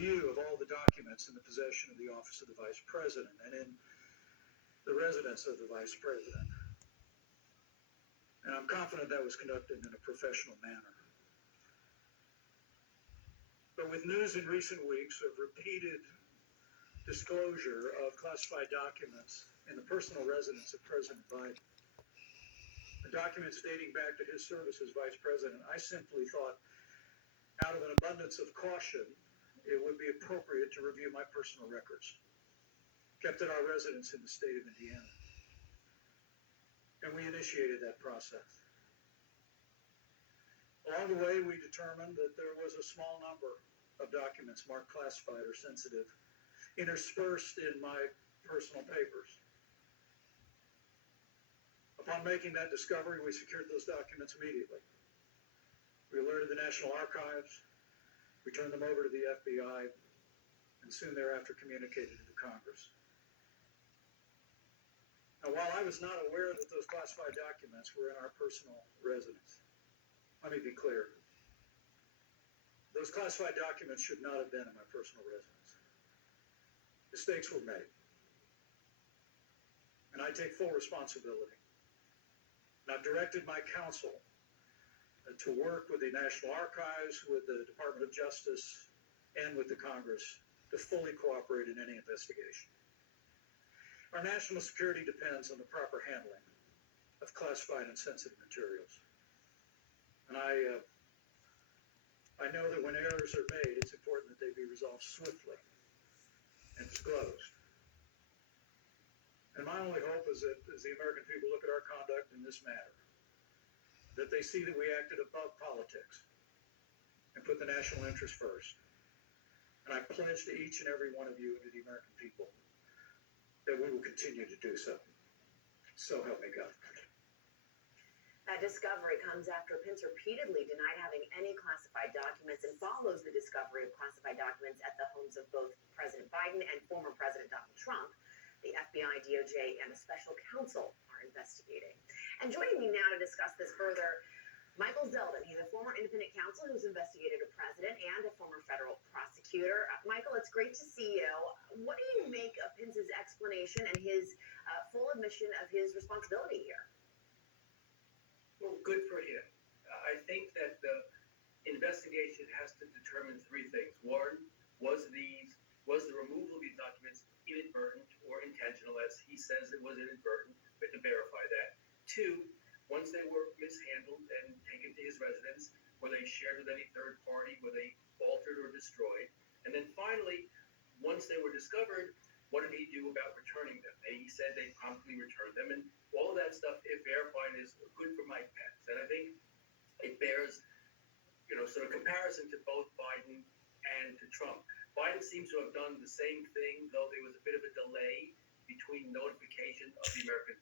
review of all the documents in the possession of the Office of the Vice President and in the residence of the Vice President. And I'm confident that was conducted in a professional manner. But with news in recent weeks of repeated disclosure of classified documents in the personal residence of President Biden, the documents dating back to his service as Vice President, I simply thought, out of an abundance of caution, it would be appropriate to review my personal records, kept at our residence in the state of Indiana. And we initiated that process. Along the way, we determined that there was a small number of documents marked classified or sensitive interspersed in my personal papers. Upon making that discovery, we secured those documents immediately. We alerted the National Archives, we turned them over to the FBI, and soon thereafter communicated to the Congress. Now, while I was not aware that those classified documents were in our personal residence, let me be clear. Those classified documents should not have been in my personal residence. Mistakes were made. And I take full responsibility. And I've directed my counsel to work with the National Archives, with the Department of Justice, and with the Congress to fully cooperate in any investigation. Our national security depends on the proper handling of classified and sensitive materials. And I know that when errors are made, it's important that they be resolved swiftly and disclosed. And my only hope is that as the American people look at our conduct in this matter, that they see that we acted above politics and put the national interest first. And I pledge to each and every one of you and to the American people that we will continue to do so. So help me God. That discovery comes after Pence repeatedly denied having any classified documents and follows the discovery of classified documents at the homes of both President Biden and former President Donald Trump. The FBI, DOJ, and a special counsel are investigating. And joining me now to discuss this further, Michael Zeldin. He's a former independent counsel who's investigated a president and a former federal prosecutor. Michael, it's great to see you. What do you make of Pence's explanation and his full admission of his responsibility here? Well, good for him. I think that the investigation has to determine three things. One, was the removal of these documents inadvertent or intentional? As he says it was inadvertent, but to verify that. Two, once they were mishandled and taken to his residence, were they shared with any third party? Were they altered or destroyed? And then finally, once they were discovered, what did he do about returning them? And he said they promptly returned them. And all of that stuff, if verified, is good for Mike Pence. And I think it bears, sort of comparison to both Biden and to Trump. Biden seems to have done the same thing, though there was a bit of a delay between notification of the American